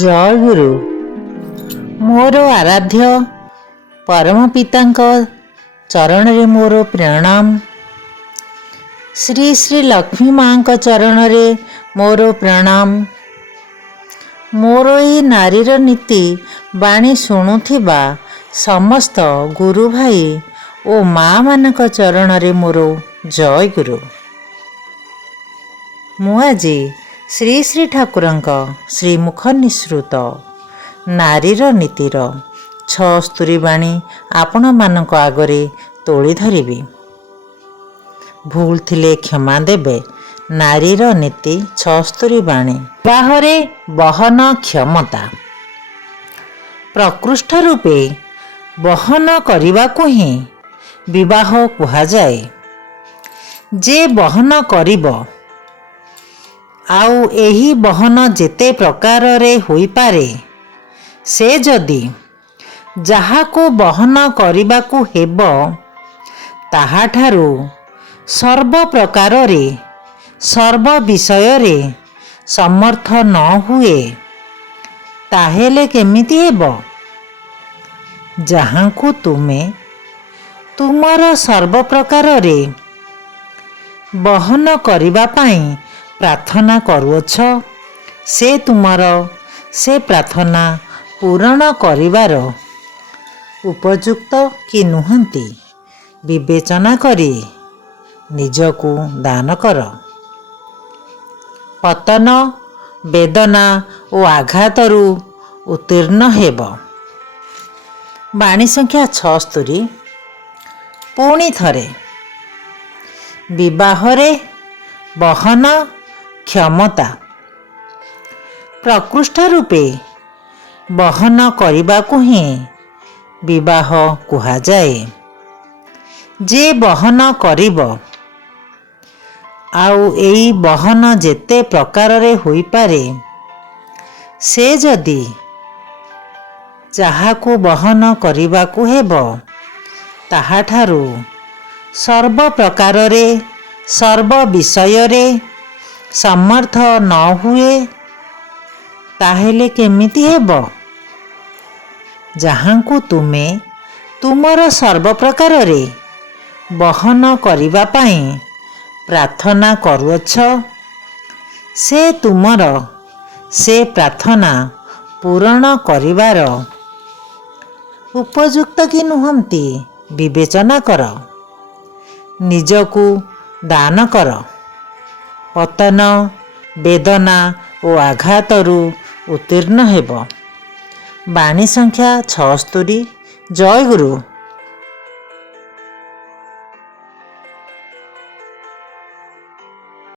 ଜୟ ଗୁରୁ। ମୋର ଆରାଧ୍ୟ ପରମ ପିତାଙ୍କ ଚରଣରେ ମୋର ପ୍ରଣାମ। ଶ୍ରୀ ଶ୍ରୀ ଲକ୍ଷ୍ମୀ ମାଙ୍କ ଚରଣରେ ମୋର ପ୍ରଣାମ। ମୋର ଏହି ନାରୀର ନୀତି ବାଣୀ ଶୁଣୁଥିବା ସମସ୍ତ ଗୁରୁ ଭାଇ ଓ ମା' ମାନଙ୍କ ଚରଣରେ ମୋର ଜୟ ଗୁରୁ। ମୁଁ ଆଜି ଶ୍ରୀ ଶ୍ରୀ ଠାକୁରଙ୍କ ଶ୍ରୀମୁଖ ନିଃସୃତ ନାରୀର ନୀତିର 76 ବାଣୀ ଆପଣମାନଙ୍କ ଆଗରେ ତୋଳି ଧରିବି। ଭୁଲ ଥିଲେ କ୍ଷମା ଦେବେ। ନାରୀର ନୀତି 76 ବାଣୀ। ବିବାହରେ ବହନ କ୍ଷମତା। ପ୍ରକୃଷ୍ଟ ରୂପେ ବହନ କରିବାକୁ ହିଁ ବିବାହ କୁହାଯାଏ। ଯେ ବହନ କରିବ, ଆଉ ଏହି ବହନ ଯେତେ ପ୍ରକାରରେ ହୋଇପାରେ, ସେ ଯଦି ଯାହାକୁ ବହନ କରିବାକୁ ହେବ ତାହାଠାରୁ ସର୍ବ ପ୍ରକାରରେ ସର୍ବ ବିଷୟରେ ସମର୍ଥ ନ ହୁଏ, ତାହେଲେ କେମିତି ହେବ? ଯାହାଙ୍କୁ ତୁମେ ତୁମର ସର୍ବ ପ୍ରକାରରେ ବହନ କରିବା ପାଇଁ ପ୍ରାର୍ଥନା କରୁଅଛ, ସେ ତୁମର ସେ ପ୍ରାର୍ଥନା ପୂରଣ କରିବାର ଉପଯୁକ୍ତ କି ନୁହନ୍ତି ବିବେଚନା କରି ନିଜକୁ ଦାନ କର। ପତନ, ବେଦନା ଓ ଆଘାତରୁ ଉତ୍ତୀର୍ଣ୍ଣ ହେବ। ବାଣୀ ସଂଖ୍ୟା 76। ପୁଣି ଥରେ। ବିବାହରେ ବହନ କ୍ଷମତା। ପ୍ରକୃଷ୍ଟ ରୂପେ ବହନ କରିବାକୁ ହିଁ ବିବାହ କୁହାଯାଏ। ଯେ ବହନ କରିବ, ଆଉ ଏଇ ବହନ ଯେତେ ପ୍ରକାରରେ ହୋଇପାରେ, ସେ ଯଦି ଯାହାକୁ ବହନ କରିବାକୁ ହେବ ତାହାଠାରୁ ସର୍ବ ପ୍ରକାରରେ ସର୍ବ ବିଷୟରେ ସମର୍ଥ ନ ହୁଏ, ତାହେଲେ କେମିତି ହେବ? ଯାହାଙ୍କୁ ତୁମେ ତୁମର ସର୍ବ ପ୍ରକାରରେ ବହନ କରିବା ପାଇଁ ପ୍ରାର୍ଥନା କରୁଅଛ, ସେ ତୁମର ସେ ପ୍ରାର୍ଥନା ପୂରଣ କରିବାର ଉପଯୁକ୍ତ କି ନୁହନ୍ତି ବିବେଚନା କର। ନିଜକୁ ଦାନ କର। ପତନ, ବେଦନା ଓ ଆଘାତରୁ ଉତ୍ତୀର୍ଣ୍ଣ ହେବ। ବାଣୀ ସଂଖ୍ୟା 76। ଜୟ ଗୁରୁ।